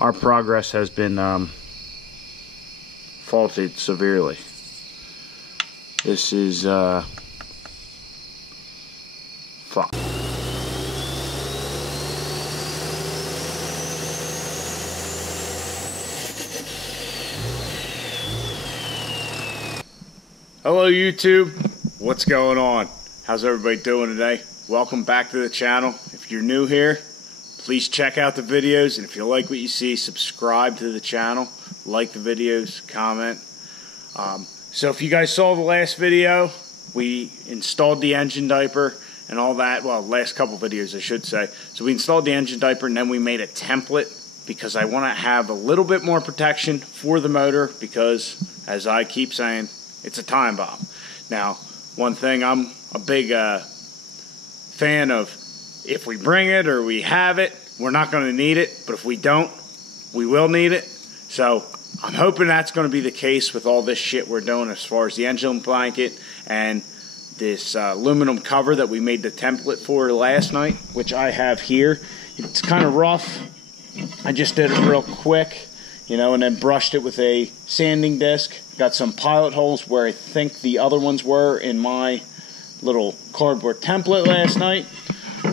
our progress has been faulted severely. This is fuck. Hello YouTube, what's going on? How's everybody doing today? Welcome back to the channel. If you're new here, please check out the videos, and if you like what you see, subscribe to the channel, like the videos, comment. So if you guys saw the last video, we installed the engine diaper and all that. Well, last couple videos I should say. So we installed the engine diaper and then we made a template because I want to have a little bit more protection for the motor because, as I keep saying, it's a time bomb. Now, one thing, I'm a big fan of, if we bring it or we have it, we're not going to need it, but if we don't, we will need it. So I'm hoping that's going to be the case with all this shit we're doing as far as the engine blanket and this aluminum cover that we made the template for last night, which I have here. It's kind of rough. I just did it real quick, you know, and then brushed it with a sanding disc. Got some pilot holes where I think the other ones were in my little cardboard template last night.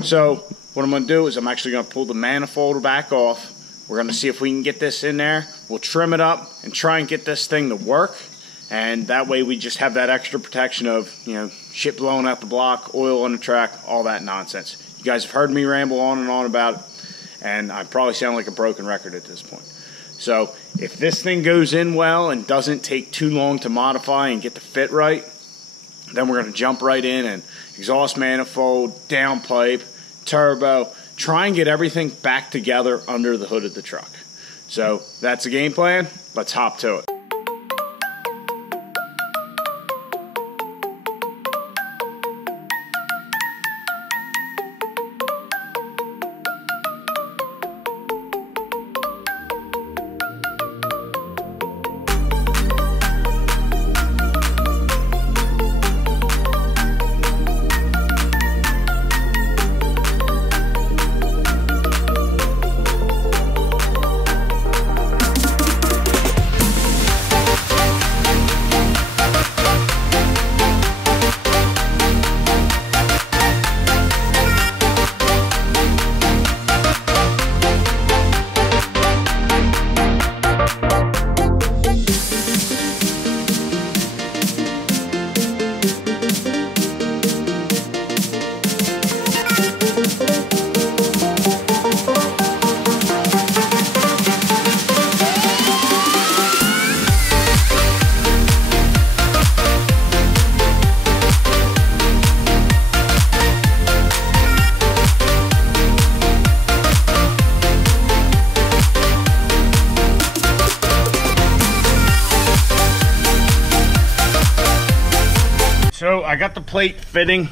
So what I'm going to do is I'm actually going to pull the manifold back off. We're going to see if we can get this in there. We'll trim it up and try and get this thing to work. And that way we just have that extra protection of, you know, shit blowing out the block, oil on the track, all that nonsense. You guys have heard me ramble on and on about it, and I probably sound like a broken record at this point. So if this thing goes in well and doesn't take too long to modify and get the fit right, then we're going to jump right in and exhaust manifold, downpipe, turbo, try and get everything back together under the hood of the truck. So that's the game plan. Let's hop to it. So I got the plate fitting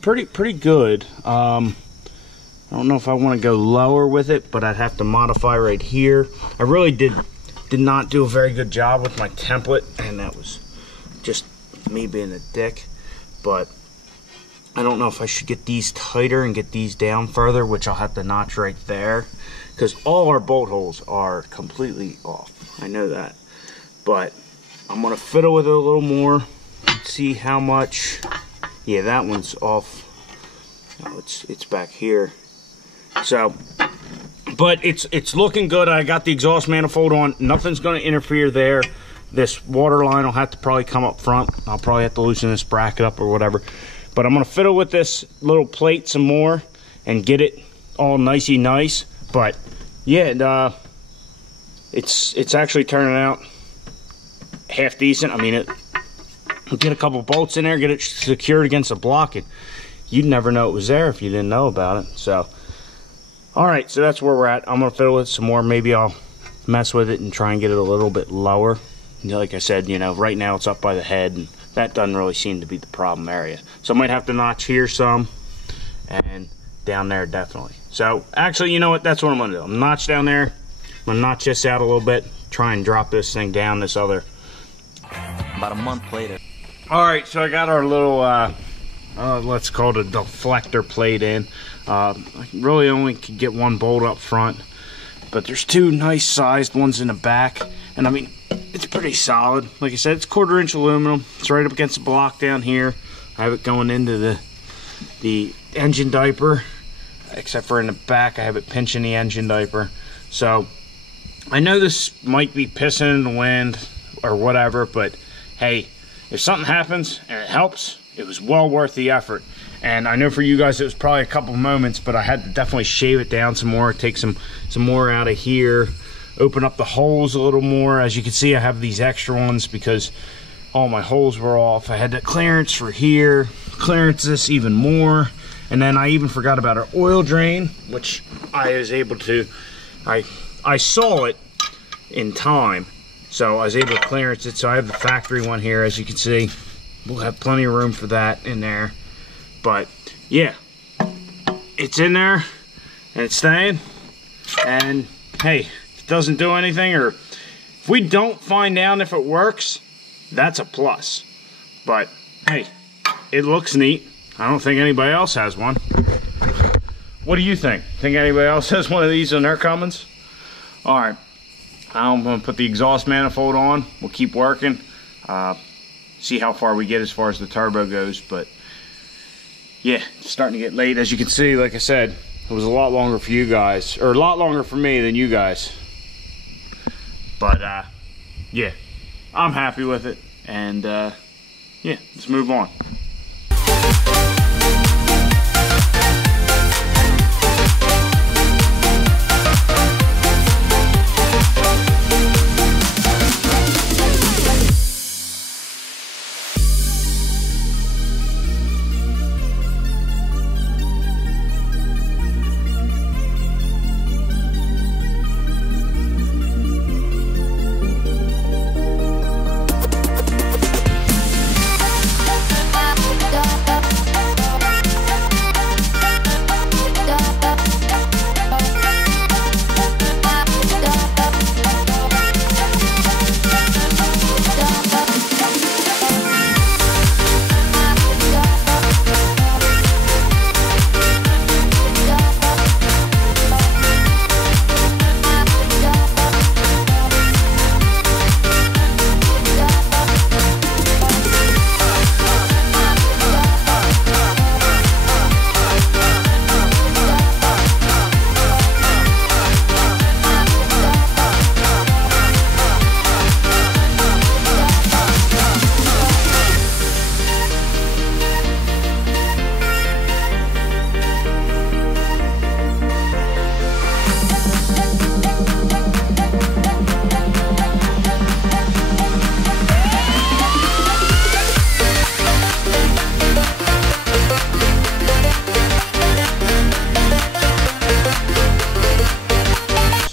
pretty good. I don't know if I want to go lower with it, but I'd have to modify right here. I really did not do a very good job with my template, and that was just me being a dick. But I don't know if I should get these tighter and get these down further, which I'll have to notch right there, because all our bolt holes are completely off. I know that, but I'm gonna fiddle with it a little more. See how much. Yeah, that one's off. Oh, it's back here. So, but it's looking good. I got the exhaust manifold on. Nothing's going to interfere there. This water line will have to probably come up front. I'll probably have to loosen this bracket up or whatever. But I'm going to fiddle with this little plate some more and get it all nicey nice. But yeah, it's actually turning out half decent. I mean, get a couple bolts in there, get it secured against a block, and you'd never know it was there if you didn't know about it. So, all right, so that's where we're at. I'm gonna fiddle with it some more. Maybe I'll mess with it and try and get it a little bit lower. Like I said, you know, right now it's up by the head, and that doesn't really seem to be the problem area. So I might have to notch here some, and down there definitely. So actually, you know what? That's what I'm gonna do. I'm gonna notch down there. I'm gonna notch this out a little bit. Try and drop this thing down this other. About a month later. All right, so I got our little, let's call it a deflector plate in. I really only could get one bolt up front, but there's two nice sized ones in the back, and I mean, it's pretty solid. Like I said, it's 1/4 inch aluminum. It's right up against the block down here. I have it going into the engine diaper, except for in the back I have it pinching the engine diaper. So I know this might be pissing in the wind or whatever, but hey, if something happens and it helps, it was well worth the effort. And I know for you guys it was probably a couple moments, but I had to definitely shave it down some more, take some more out of here, open up the holes a little more. As you can see, I have these extra ones because all my holes were off. I had the clearance for here, clearance this even more, and then I even forgot about our oil drain, which I was able to, I saw it in time, so I was able to clearance it. So I have the factory one here, as you can see. We'll have plenty of room for that in there. But yeah, it's in there and it's staying. And hey, if it doesn't do anything, or if we don't find out if it works, that's a plus. But hey, it looks neat. I don't think anybody else has one. What do you think? Think anybody else has one of these in their Cummins? All right, I'm gonna put the exhaust manifold on. We'll keep working. See how far we get as far as the turbo goes. But yeah, it's starting to get late. As you can see, like I said, it was a lot longer for you guys, or a lot longer for me than you guys. But yeah, I'm happy with it. And yeah, let's move on.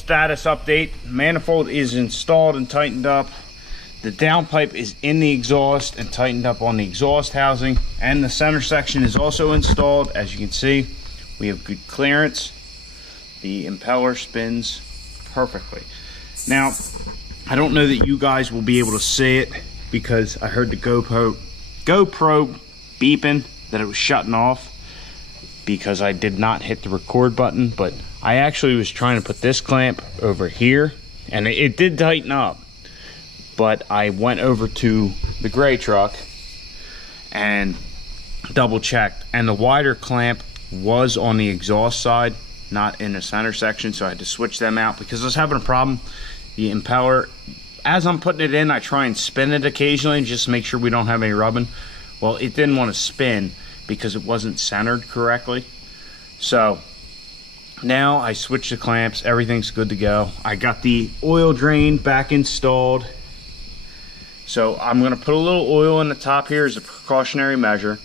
Status update: manifold is installed and tightened up. The downpipe is in the exhaust and tightened up on the exhaust housing, and the center section is also installed. As you can see, we have good clearance. The impeller spins perfectly. Now, I don't know that you guys will be able to see it because I heard the GoPro beeping that it was shutting off because I did not hit the record button, but I actually was trying to put this clamp over here, and it did tighten up, but I went over to the gray truck and double checked, and the wider clamp was on the exhaust side, not in the center section, so I had to switch them out because I was having a problem. The impeller, as I'm putting it in, I try and spin it occasionally just to make sure we don't have any rubbing. Well, it didn't want to spin because it wasn't centered correctly. So now I switched the clamps, everything's good to go. I got the oil drain back installed. So I'm gonna put a little oil in the top here as a precautionary measure.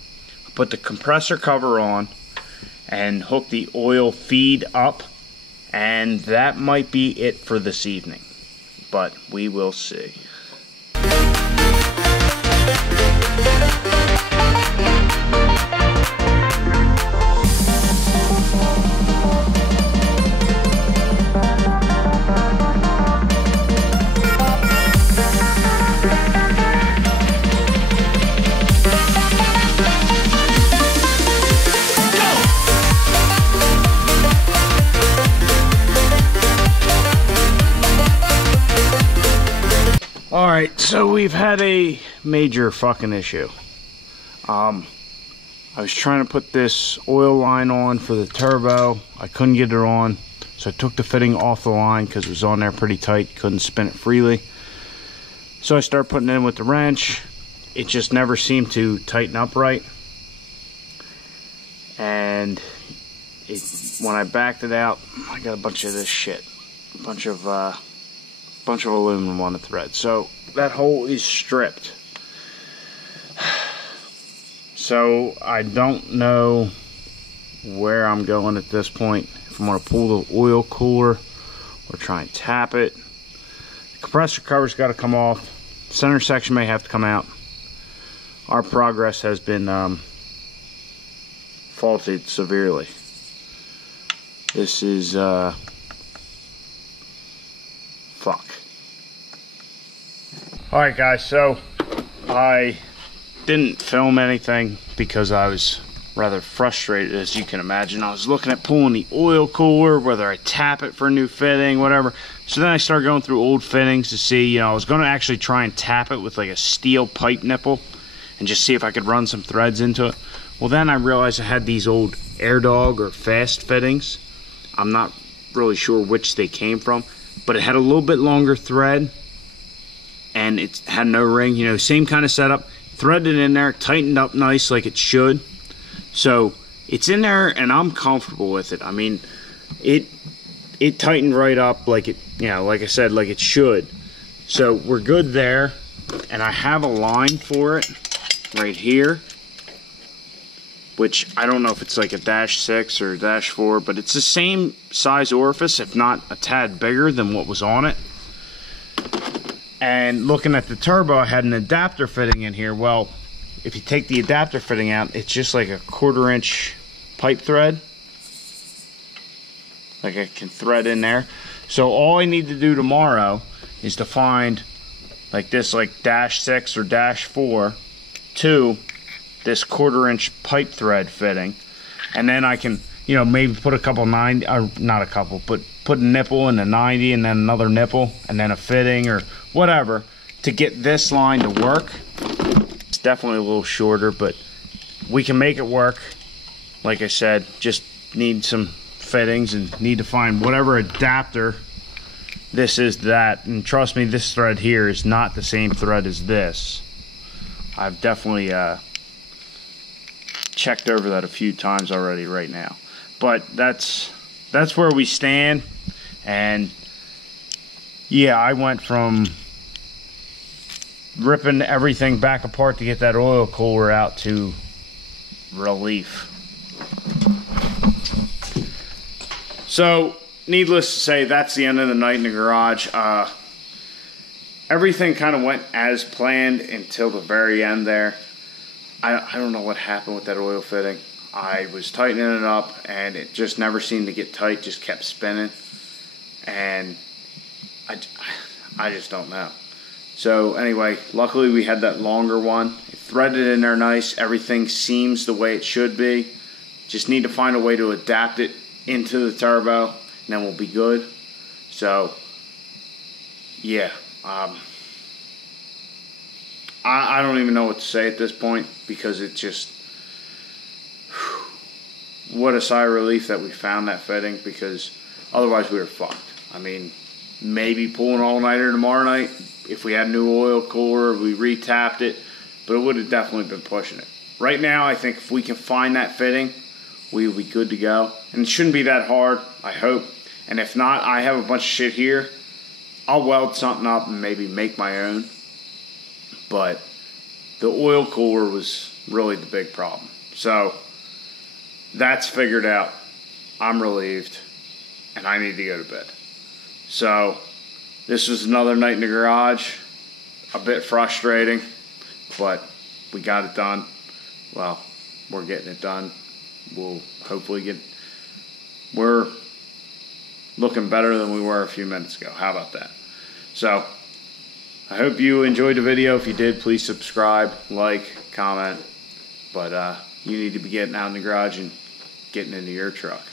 Put the compressor cover on and hook the oil feed up, and that might be it for this evening, but we will see. Alright, so we've had a major fucking issue. I was trying to put this oil line on for the turbo. I couldn't get it on, so I took the fitting off the line because it was on there pretty tight. Couldn't spin it freely. So I started putting it in with the wrench. It just never seemed to tighten up right. And when I backed it out, I got a bunch of this shit. A bunch of aluminum on the thread. So that hole is stripped. So I don't know where I'm going at this point. If I'm going to pull the oil cooler or try and tap it. The compressor cover's got to come off. Center section may have to come out. Our progress has been faulted severely. This is fuck. Alright guys, so I didn't film anything because I was rather frustrated, as you can imagine. I was looking at pulling the oil cooler, whether I tap it for a new fitting, whatever. So then I started going through old fittings to see, you know, I was going to actually try and tap it with like a steel pipe nipple and just see if I could run some threads into it. Well, then I realized I had these old Air Dog or Fast fittings. I'm not really sure which they came from, but it had a little bit longer thread and it had no ring, you know, same kind of setup. Threaded in there, tightened up nice like it should. So it's in there and I'm comfortable with it. I mean, it tightened right up like it, you know, like I said, like it should. So we're good there. And I have a line for it right here, which I don't know if it's like a -6 or -4, but it's the same size orifice, if not a tad bigger than what was on it. And looking at the turbo, I had an adapter fitting in here. Well, if you take the adapter fitting out, it's just like a 1/4 inch pipe thread. Like I can thread in there. So all I need to do tomorrow is to find like this, like -6 or -4 to this 1/4 inch pipe thread fitting. And then I can, you know, maybe put a couple 90, or not a couple, but put a nipple and a 90 and then another nipple and then a fitting or whatever to get this line to work. It's definitely a little shorter, but we can make it work. Like I said, just need some fittings and need to find whatever adapter this is that. And trust me, this thread here is not the same thread as this. I've definitely checked over that a few times already right now. But that's where we stand. And yeah, I went from ripping everything back apart to get that oil cooler out to relief. So needless to say, that's the end of the night in the garage. Everything kind of went as planned until the very end there. I don't know what happened with that oil fitting. I was tightening it up and it just never seemed to get tight, just kept spinning. And I just don't know. So anyway, luckily we had that longer one. It threaded in there nice. Everything seems the way it should be. Just need to find a way to adapt it into the turbo and then we'll be good. So yeah, I don't even know what to say at this point because it just, what a sigh of relief that we found that fitting, because otherwise we were fucked. I mean, maybe pull an all-nighter tomorrow night if we had a new oil cooler, we re-tapped it, but it would have definitely been pushing it. Right now, I think if we can find that fitting, we will be good to go. And it shouldn't be that hard, I hope. And if not, I have a bunch of shit here. I'll weld something up and maybe make my own. But the oil cooler was really the big problem. So that's figured out. I'm relieved. And I need to go to bed. So this was another night in the garage. A bit frustrating. But we got it done. Well, we're getting it done. We'll hopefully get... We're looking better than we were a few minutes ago. How about that? So, I hope you enjoyed the video. If you did, please subscribe, like, comment. But you need to be getting out in the garage and getting into your truck.